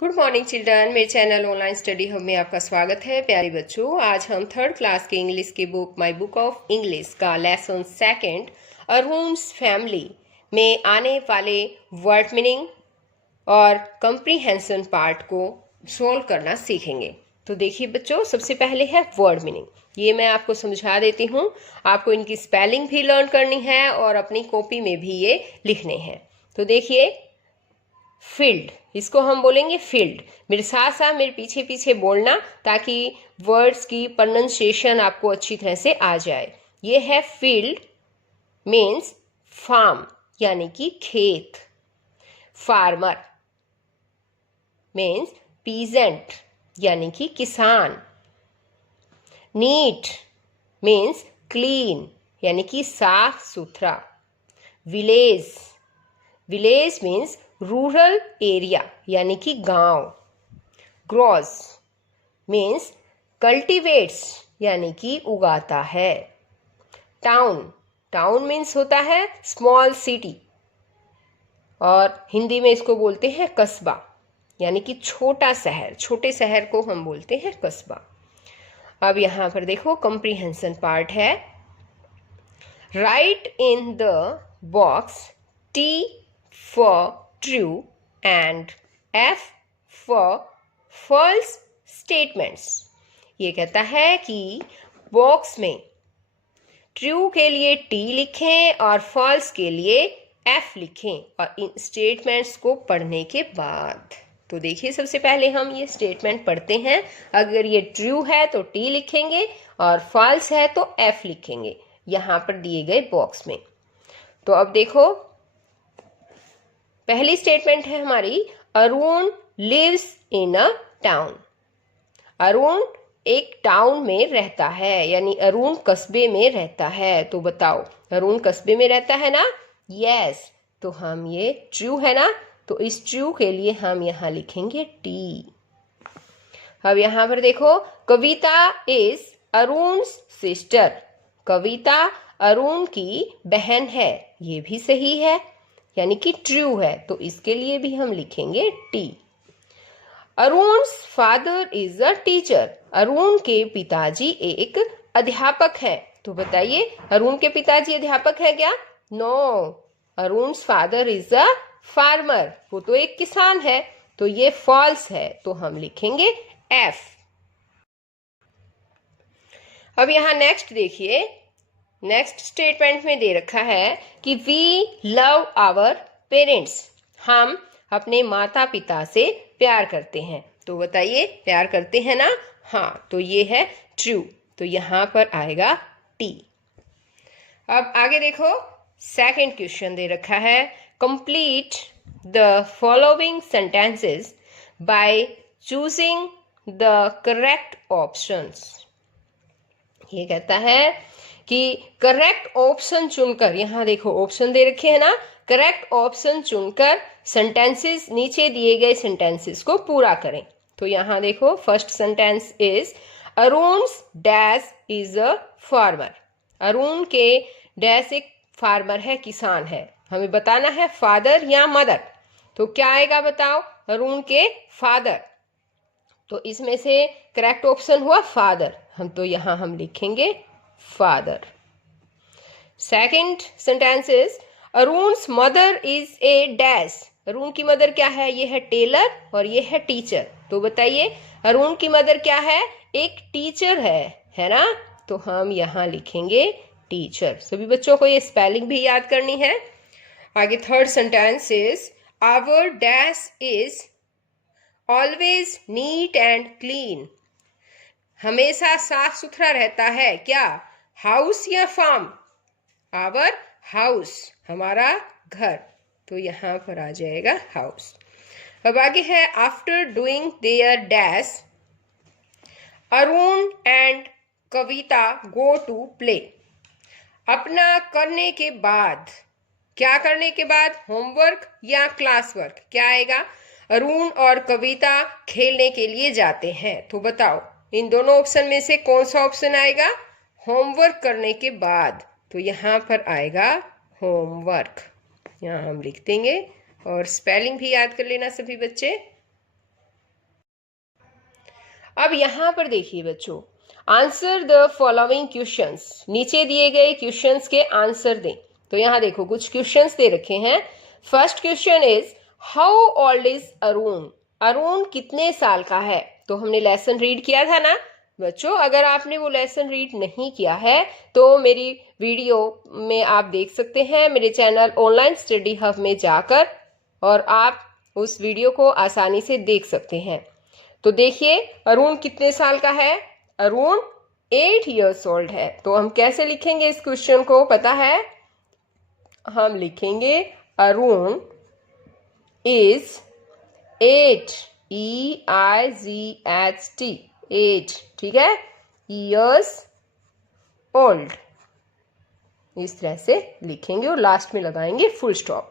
Good morning children, मेरे channel online study hub में आपका स्वागत है। प्यारे बच्चों, आज हम थर्ड क्लास के इंग्लिश की book my book of English का लेसन सेकंड अरुण्स फैमिली में आने वाले वर्ड मीनिंग और कंप्रीहेंशन पार्ट को सोल्व करना सीखेंगे। तो देखिए बच्चों, सबसे पहले है वर्ड मीनिंग। ये मैं आपको समझा देती हूँ। आपको इनकी स्पेलिंग भी लर्न करनी है और अपनी कॉपी में भी ये लिखने हैं। तो देखिए, फील्ड, इसको हम बोलेंगे फील्ड। मेरे साथ साथ मेरे पीछे पीछे बोलना ताकि वर्ड्स की प्रोनाउंसिएशन आपको अच्छी तरह से आ जाए। ये है फील्ड मीन्स फार्म यानी कि खेत। फार्मर मीन्स पीजेंट यानी कि किसान। नीट मीन्स क्लीन यानी कि साफ सुथरा। Village, village means rural area यानी कि गांव। ग्रोस मीन्स कल्टिवेट्स यानी कि उगाता है। टाउन, टाउन मीन्स होता है स्मॉल सिटी और हिंदी में इसको बोलते हैं कस्बा यानी कि छोटा शहर। छोटे शहर को हम बोलते हैं कस्बा। अब यहाँ पर देखो कंप्रीहेंशन पार्ट है। Right in the box T for true and F for false statements। ये कहता है कि बॉक्स में ट्रू के लिए T लिखें और फॉल्स के लिए F लिखें और इन स्टेटमेंट्स को पढ़ने के बाद। तो देखिए, सबसे पहले हम ये स्टेटमेंट पढ़ते हैं। अगर ये ट्रू है तो T लिखेंगे और फॉल्स है तो F लिखेंगे यहाँ पर दिए गए बॉक्स में। तो अब देखो, पहली स्टेटमेंट है हमारी, Arun lives in a town. Arun एक टाउन में रहता है यानी अरुण कस्बे में रहता है। तो बताओ, अरुण कस्बे में रहता है ना? यस। तो हम ये ट्रू है ना, तो इस ट्रू के लिए हम यहाँ लिखेंगे टी। अब यहाँ पर देखो, कविता इज अरुण्स सिस्टर। कविता अरुण की बहन है, ये भी सही है यानी कि ट्रू है। तो इसके लिए भी हम लिखेंगे T. Arun's father is a teacher. Arun के पिताजी एक अध्यापक है। तो बताइए, अरुण के पिताजी अध्यापक है क्या? No, Arun's father is a farmer. वो तो एक किसान है। तो ये फॉल्स है, तो हम लिखेंगे एफ। अब यहाँ नेक्स्ट देखिए, नेक्स्ट स्टेटमेंट में दे रखा है कि वी लव आवर पेरेंट्स। हम अपने माता पिता से प्यार करते हैं। तो बताइए, प्यार करते हैं ना? हाँ, तो ये है ट्रू। तो यहाँ पर आएगा टी। अब आगे देखो, सेकंड क्वेश्चन दे रखा है, complete the following sentences by choosing the correct options. ये कहता है कि करेक्ट ऑप्शन चुनकर, यहाँ देखो ऑप्शन दे रखे हैं ना, करेक्ट ऑप्शन चुनकर सेंटेंसेस, नीचे दिए गए सेंटेंसेस को पूरा करें। तो यहाँ देखो, first sentence is Arun's dash is a farmer. Arun के डैश एक फार्मर है, किसान है। हमें बताना है फादर या मदर। तो क्या आएगा बताओ? अरुण के फादर। तो इसमें से करेक्ट ऑप्शन हुआ फादर। तो यहाँ हम लिखेंगे father. Second sentence is Arun's mother is a dash. Arun की मदर क्या है? ये है टेलर और ये है टीचर। तो बताइए, अरुण की मदर क्या है? एक टीचर है ना? तो हम यहाँ लिखेंगे टीचर। सभी बच्चों को ये स्पेलिंग भी याद करनी है। आगे third sentence is our dash is always neat and clean. हमेशा साफ सुथरा रहता है। क्या? हाउस या फार्म? आवर हाउस, हमारा घर। तो यहाँ पर आ जाएगा हाउस। अब आगे है, after doing their dash Arun and Kavita go to play. अपना करने के बाद, क्या करने के बाद? होमवर्क या क्लास वर्क? क्या आएगा? अरुण और कविता खेलने के लिए जाते हैं। तो बताओ, इन दोनों ऑप्शन में से कौन सा ऑप्शन आएगा? होमवर्क करने के बाद। तो यहाँ पर आएगा होमवर्क। यहाँ हम लिख देंगे और स्पेलिंग भी याद कर लेना सभी बच्चे। अब यहाँ पर देखिए बच्चों, आंसर द फॉलोइंग क्वेश्चंस, नीचे दिए गए क्वेश्चंस के आंसर दें। तो यहाँ देखो कुछ क्वेश्चंस दे रखे हैं। First question is how old is Arun, Arun कितने साल का है। तो हमने लेसन रीड किया था ना बच्चों, अगर आपने वो लेसन रीड नहीं किया है तो मेरी वीडियो में आप देख सकते हैं मेरे चैनल ऑनलाइन स्टडी हब में जाकर, और आप उस वीडियो को आसानी से देख सकते हैं। तो देखिए अरुण कितने साल का है, अरुण 8 years old है। तो हम कैसे लिखेंगे इस क्वेश्चन को पता है, हम लिखेंगे अरुण इज 8 EIGHT 8, ठीक है, years old, इस तरह से लिखेंगे और लास्ट में लगाएंगे full stop.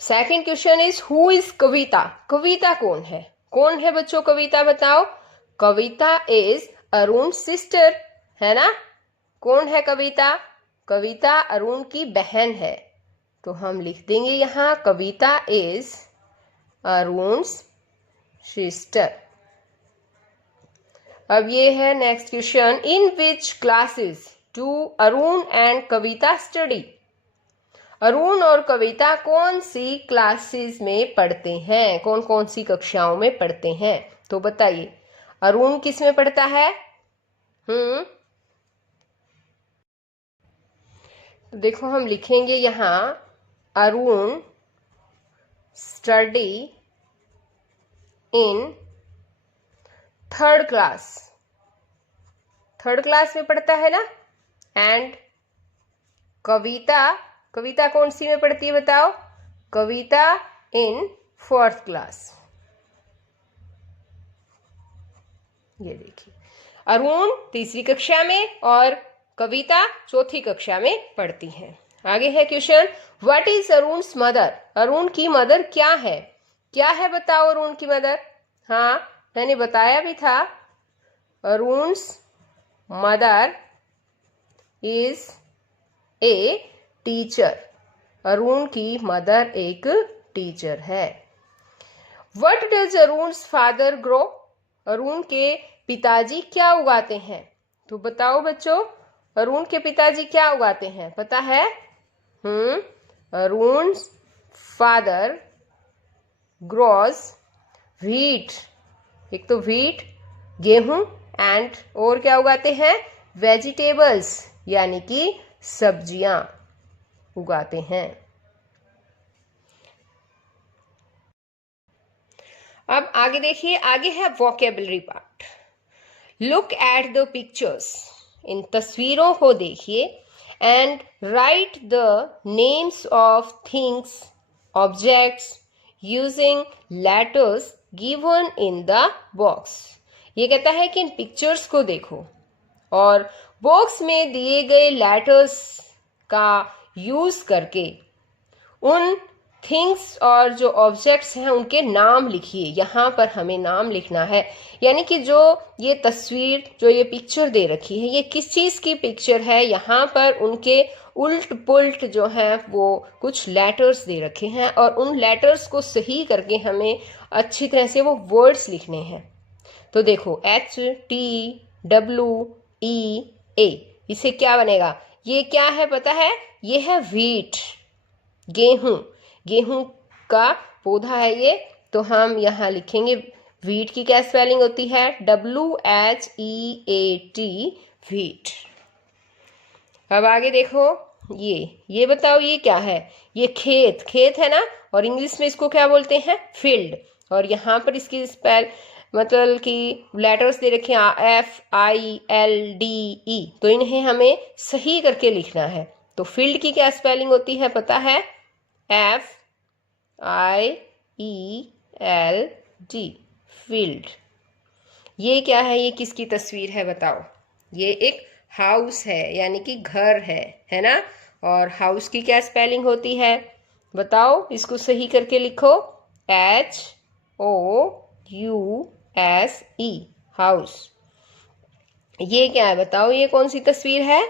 Second question is who is Kavita, Kavita कौन है, कौन है बच्चों कविता, बताओ। कविता इज अरुण सिस्टर, है ना। कौन है कविता, कविता अरुण की बहन है। तो हम लिख देंगे यहाँ कविता इज अरुण सिस्टर। अब ये है next question, in which classes do Arun and Kavita study, Arun और कविता कौन सी क्लासेस में पढ़ते हैं, कौन कौन सी कक्षाओं में पढ़ते हैं। तो बताइए अरुण किस में पढ़ता है। तो देखो हम लिखेंगे यहाँ Arun study in third class, third class में पढ़ता है ना। एंड कविता, कविता कौन सी में पढ़ती है बताओ, कविता इन फोर्थ क्लास। ये देखिए अरुण तीसरी कक्षा में और कविता चौथी कक्षा में पढ़ती हैं। आगे है question, what is Arun's mother, Arun की मदर क्या है, क्या है बताओ अरुण की मदर। हाँ मैंने बताया भी था, Arun's mother is a teacher, Arun की मदर एक टीचर है। What does Arun's father grow, Arun के पिताजी क्या उगाते हैं। तो बताओ बच्चों अरुण के पिताजी क्या उगाते हैं, पता है। अरुण्स फादर ग्रोस व्हीट, एक तो व्हीट गेहूं, एंड और क्या उगाते हैं, वेजिटेबल्स यानी कि सब्जियां उगाते हैं। अब आगे देखिए, आगे है vocabulary part. Look at the pictures, इन तस्वीरों को देखिए, and write the names of things objects using letters given in the box. ये कहता है कि इन पिक्चर्स को देखो और बॉक्स में दिए गए लेटर्स का यूज करके उन थिंग्स और जो ऑब्जेक्ट्स हैं उनके नाम लिखिए। यहाँ पर हमें नाम लिखना है, यानी कि जो ये तस्वीर, जो ये पिक्चर दे रखी है, ये किस चीज़ की पिक्चर है। यहाँ पर उनके उल्ट पुल्ट जो हैं वो कुछ लेटर्स दे रखे हैं और उन लेटर्स को सही करके हमें अच्छी तरह से वो वर्ड्स लिखने हैं। तो देखो HTWEA, इसे क्या बनेगा, ये क्या है पता है, ये है व्हीट, गेहूं, गेहूं का पौधा है ये। तो हम यहाँ लिखेंगे व्हीट की क्या स्पेलिंग होती है, WHEAT, व्हीट। अब आगे देखो, ये बताओ ये क्या है, ये खेत, खेत है ना, और इंग्लिश में इसको क्या बोलते हैं, फील्ड। और यहाँ पर इसकी स्पेल मतलब कि लेटर्स दे रखे हैं FILDE, तो इन्हें हमें सही करके लिखना है। तो फील्ड की क्या स्पेलिंग होती है पता है, FIELD, फील्ड। ये क्या है, ये किसकी तस्वीर है बताओ, ये एक हाउस है, यानी कि घर है ना। और हाउस की क्या स्पेलिंग होती है बताओ, इसको सही करके लिखो, HOUSE, हाउस। ये क्या है बताओ, ये कौन सी तस्वीर है,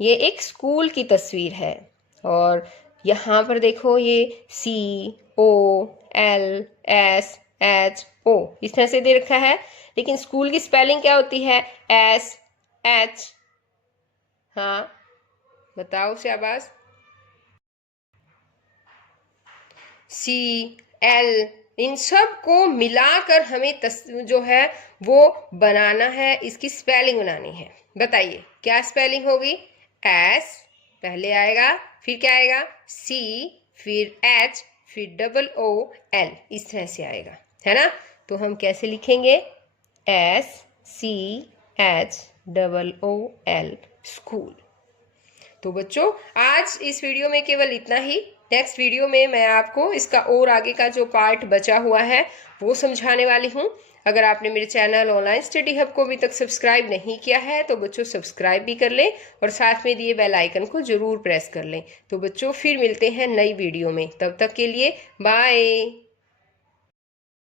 ये एक स्कूल की तस्वीर है। और यहाँ पर देखो ये COLSH ओ, इस तरह से दे रखा है। लेकिन स्कूल की स्पेलिंग क्या होती है? SH। हाँ बताओ शाबाश। CL, इन सब को मिलाकर हमें जो है वो बनाना है, इसकी स्पेलिंग बनानी है। बताइए क्या स्पेलिंग होगी? S पहले आएगा, फिर क्या आएगा? C, फिर H, फिर OOL, इस तरह से आएगा, है ना। तो हम कैसे लिखेंगे? SCHOOL, school. तो बच्चों आज इस वीडियो में केवल इतना ही। नेक्स्ट वीडियो में मैं आपको इसका और आगे का जो पार्ट बचा हुआ है वो समझाने वाली हूँ। अगर आपने मेरे चैनल ऑनलाइन स्टडी हब को अभी तक सब्सक्राइब नहीं किया है तो बच्चों सब्सक्राइब भी कर लें और साथ में दिए बेल आइकन को जरूर प्रेस कर लें। तो बच्चों फिर मिलते हैं नई वीडियो में, तब तक के लिए बाय।